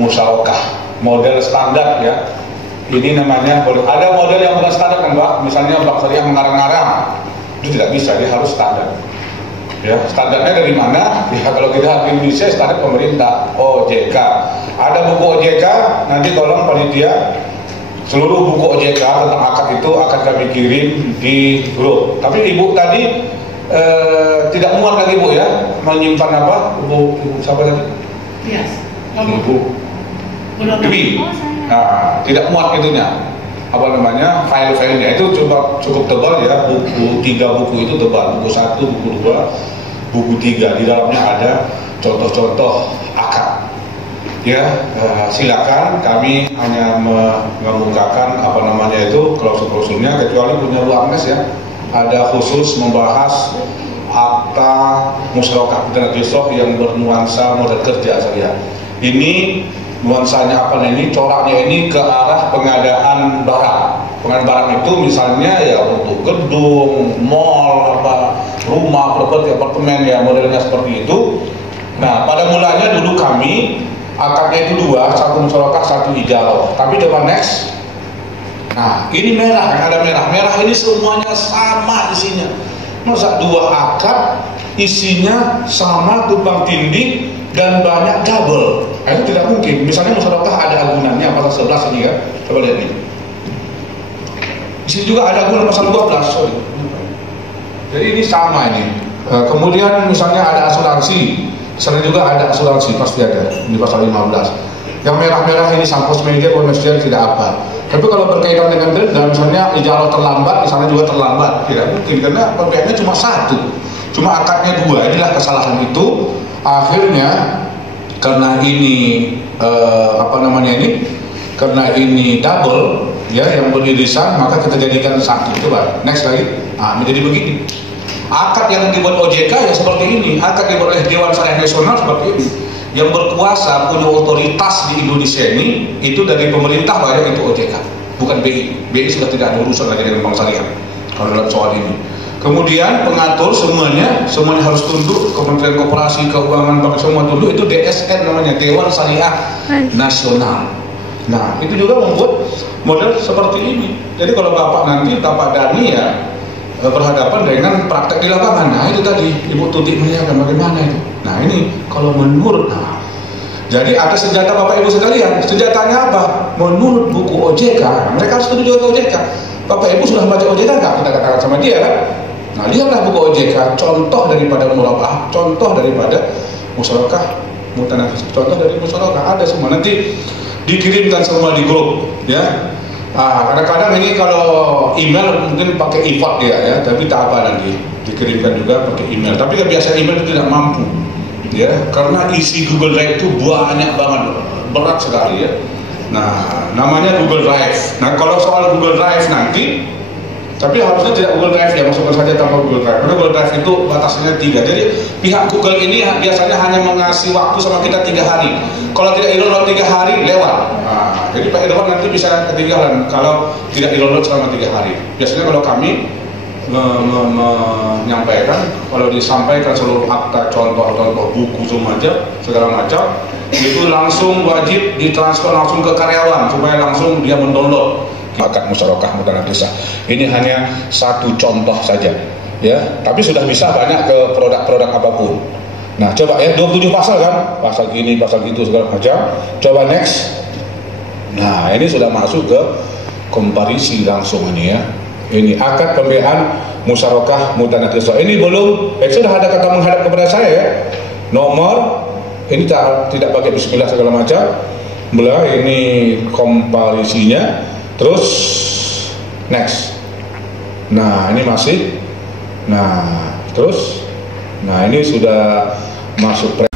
musyarakah model standar ya. Ini namanya, ada model yang bukan standar kan Pak, misalnya Bank Syariah mengarang-arang, itu tidak bisa, dia harus standar. Ya, standarnya dari mana? Ya kalau kita di Indonesia standar pemerintah, OJK. Ada buku OJK, nanti tolong panitia seluruh buku OJK tentang akad itu akan kami kirim di grup. Tapi Ibu tadi tidak muat lagi Bu ya, menyimpan apa? Ibu siapa tadi? Yes. Ibu Dewi. Nah, tidak muat itunya. Apa namanya? File-filenya itu cukup tebal ya. Buku 3 buku itu tebal. Buku 1, buku 2, buku 3. Di dalamnya ada contoh-contoh akad. Ya, silakan. Kami hanya mengemukakan apa namanya itu klausul-klausulnya, kecuali punya Bu Agnes ya. Ada khusus membahas akta musyarakah pidana besok yang bernuansa model kerja saya. Ini nuansanya apa ini, coraknya ini ke arah pengadaan barang. Pengadaan barang itu misalnya ya untuk gedung, mall, apa, rumah, properti, apartemen ya, modelnya seperti itu. Nah, pada mulanya dulu kami akadnya itu 2, satu musyarakah, satu ijarah. Tapi coba next. Nah, ini merah, ada merah. Merah ini semuanya sama isinya. Masa 2 akad isinya sama, tumpang tindih dan banyak double. Nah, itu tidak mungkin. Misalnya musyarakah ada agunannya pasal 11 ini ya. Coba lihat nih. Di sini juga ada agunan pasal 12. Sorry. Jadi ini sama ini. Kemudian misalnya ada asuransi. Sering juga ada asuransi, pasti ada di pasal 15. Yang merah-merah ini sampos media, komersial tidak apa. Tapi kalau berkaitan dengan denda, misalnya ijarah terlambat, misalnya juga terlambat, tidak mungkin karena pembiayanya cuma 1, cuma akadnya 2. Inilah kesalahan itu. Akhirnya karena ini karena ini double ya yang beririsan, maka kita jadikan 1. Coba next lagi. Nah, menjadi begini. Akad yang dibuat OJK ya seperti ini, akad dibuat oleh Dewan Syariah Nasional seperti ini. Yang berkuasa punya otoritas di Indonesia ini itu dari pemerintah banyak, itu OJK, bukan BI. BI sudah tidak ada urusan lagi dengan Bank Syariah kalau dalam soal ini. Kemudian pengatur semuanya harus tunduk, Kementerian Koperasi, Keuangan, Bank semua tunduk, itu DSN namanya, Dewan Syariah Nasional. Nah, itu juga membuat model seperti ini. Jadi kalau Bapak nanti, Bapak Dani ya berhadapan dengan praktek di lapangan. Nah, itu tadi Ibu Tuti menanyakan bagaimana itu. Nah, ini kalau menurut, jadi ada senjata Bapak Ibu sekalian. Senjatanya apa? Menurut buku OJK, mereka harus setuju dengan OJK. Bapak Ibu sudah baca OJK nggak? Kita katakan sama dia kan? Nah, lihatlah buku OJK, contoh daripada murabah, contoh daripada musyarakah, mutanafis, contoh dari musyarakah, ada semua. Nanti dikirimkan semua di grup, ya. Kadang-kadang ini kalau email mungkin pakai e-fax dia ya, tapi tak apa, nanti dikirimkan juga pakai email. Tapi kebiasaan email itu tidak mampu, ya, karena isi Google Drive itu banyak banget, berat sekali ya. Nah, namanya Google Drive. Nah, kalau soal Google Drive nanti, tapi harusnya tidak Google Drive ya, masukkan saja tanpa Google Drive. Karena Google Drive itu batasnya 3. Jadi pihak Google ini biasanya hanya mengasih waktu sama kita 3 hari. Kalau tidak download 3 hari lewat. Nah, jadi Pak Irwan nanti bisa ketinggalan kalau tidak download selama 3 hari. Biasanya kalau kami menyampaikan, kalau disampaikan seluruh akta, contoh-contoh buku semuanya segala macam, itu langsung wajib ditransfer langsung ke karyawan supaya langsung dia mendownload akad musyarakah mutanah desa. Ini hanya 1 contoh saja, ya. Tapi sudah bisa banyak ke produk-produk apapun. Nah, coba ya, 27 pasal kan, pasal gini, pasal gitu segala macam. Coba next. Nah, ini sudah masuk ke komparisi langsung ini ya. Ini akad pembiayaan musyarakah mutanah desa. Ini belum, sudah ada kata menghadap kepada saya ya. Nomor ini tidak pakai bismillah segala macam. Ini komparisinya. Terus next. Nah, ini masih. Nah, terus. Nah, ini sudah masuk